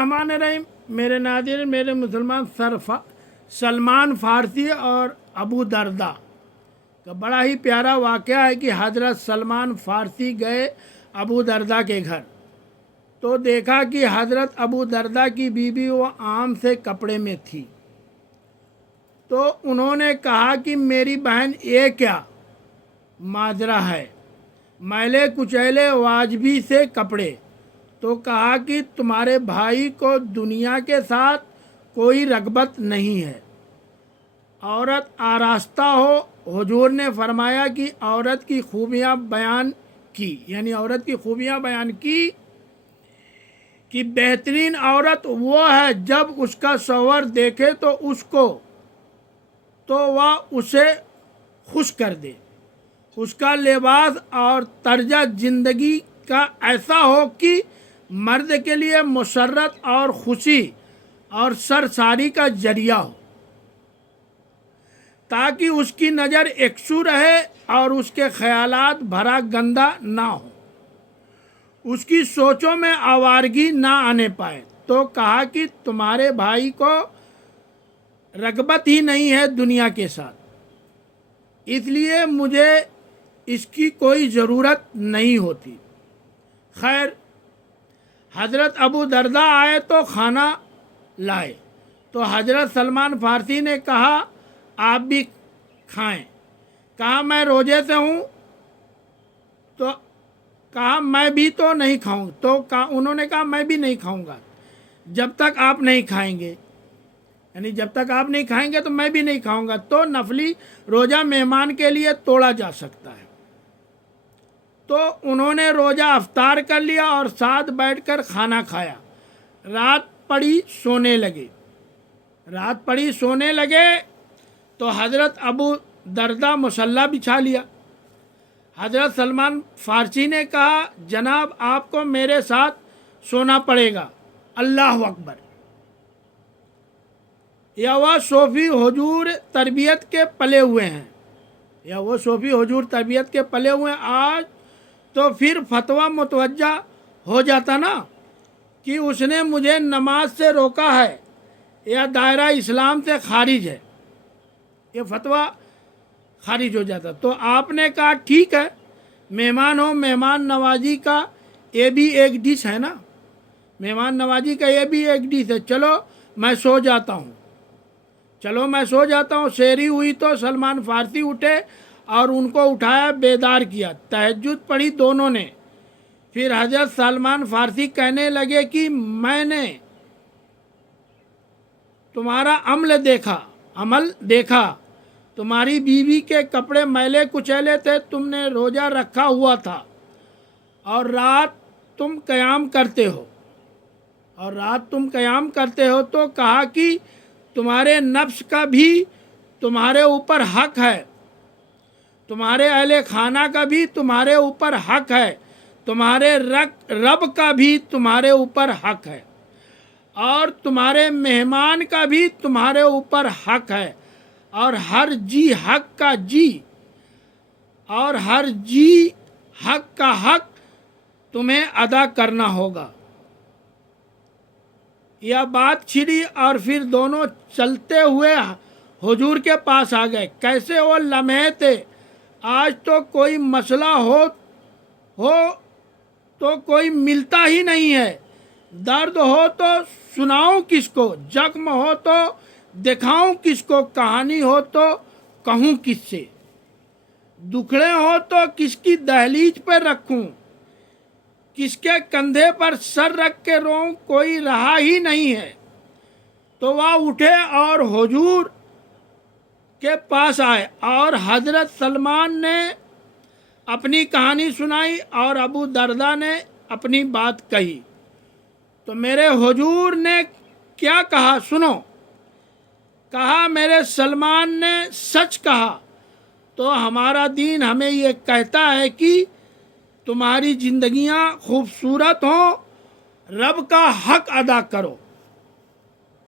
रहमान रहीम। मेरे नाज़रीन, मेरे मुसलमान सलमान फ़ारसी और अबू दरदा का बड़ा ही प्यारा वाक़या है कि हज़रत सलमान फ़ारसी गए अबू दरदा के घर, तो देखा कि हज़रत अबू दरदा की बीवी वो आम से कपड़े में थी। तो उन्होंने कहा कि मेरी बहन ये क्या माजरा है, मैले कुचैले वाजबी से कपड़े। तो कहा कि तुम्हारे भाई को दुनिया के साथ कोई रगबत नहीं है, औरत आरास्ता हो। हुजूर ने फरमाया कि औरत की खूबियाँ बयान की, यानी औरत की खूबियाँ बयान की कि बेहतरीन औरत वो है जब उसका शौहर देखे तो वह उसे खुश कर दे। उसका लिबास और तर्जा ज़िंदगी का ऐसा हो कि मर्द के लिए मुसर्रत और खुशी और सरसारी का जरिया हो, ताकि उसकी नज़र एकसू रहे और उसके ख्यालात भरा गंदा ना हो, उसकी सोचों में आवारगी ना आने पाए। तो कहा कि तुम्हारे भाई को रगबत ही नहीं है दुनिया के साथ, इसलिए मुझे इसकी कोई ज़रूरत नहीं होती। खैर, हज़रत अबू दरदा आए तो खाना लाए, तो हज़रत सलमान फ़ारसी ने कहा आप भी खाएं। कहा मैं रोज़े से हूँ, तो कहा मैं भी तो नहीं खाऊँ। तो उन्होंने कहा मैं भी नहीं खाऊँगा जब तक आप नहीं खाएंगे, यानी जब तक आप नहीं खाएंगे तो मैं भी नहीं खाऊँगा। तो नफली रोज़ा मेहमान के लिए तोड़ा जा सकता है। तो उन्होंने रोज़ा अफ्तार कर लिया और साथ बैठकर खाना खाया। रात पड़ी सोने लगे तो हज़रत अबू दरदा मुसल्ला बिछा लिया। हज़रत सलमान फ़ारसी ने कहा जनाब आपको मेरे साथ सोना पड़ेगा। अल्लाह अकबर। या वह सूफ़ी हुजूर तरबियत के पले हुए हैं, आज तो फिर फतवा मुतवज्जा हो जाता ना कि उसने मुझे नमाज से रोका है या दायरा इस्लाम से खारिज है, ये फतवा खारिज हो जाता। तो आपने कहा ठीक है, मेहमान हो, मेहमान नवाजी का ये भी एक डिश है ना, मेहमान नवाजी का ये भी एक डिश है। चलो मैं सो जाता हूँ। शेरी हुई तो सलमान फ़ारसी उठे और उनको उठाया, बेदार किया, तहज्जुद पढ़ी दोनों ने। फिर हज़रत सलमान फ़ारसी कहने लगे कि मैंने तुम्हारा अमल देखा, तुम्हारी बीवी के कपड़े मैले कुचैले थे, तुमने रोज़ा रखा हुआ था और रात तुम क़याम करते हो। तो कहा कि तुम्हारे नफ्स का भी तुम्हारे ऊपर हक है, तुम्हारे अहले खाना का भी तुम्हारे ऊपर हक है, तुम्हारे रब का भी तुम्हारे ऊपर हक है, और तुम्हारे मेहमान का भी तुम्हारे ऊपर हक है, और हर जी हक का हक तुम्हें अदा करना होगा। यह बात छिड़ी और फिर दोनों चलते हुए हुजूर के पास आ गए। कैसे वो लम्हे थे, आज तो कोई मसला हो तो कोई मिलता ही नहीं है, दर्द हो तो सुनाऊं किसको, जख्म हो तो दिखाऊं किसको, कहानी हो तो कहूं किससे, दुखड़े हो तो किसकी दहलीज पर रखूं, किसके कंधे पर सर रख के रोऊं, कोई रहा ही नहीं है। तो वह उठे और हुजूर के पास आए और हज़रत सलमान ने अपनी कहानी सुनाई और अबू दरदा ने अपनी बात कही। तो मेरे हुजूर ने क्या कहा सुनो। कहा मेरे सलमान ने सच कहा, तो हमारा दीन हमें ये कहता है कि तुम्हारी ज़िंदगियां खूबसूरत हों, रब का हक अदा करो।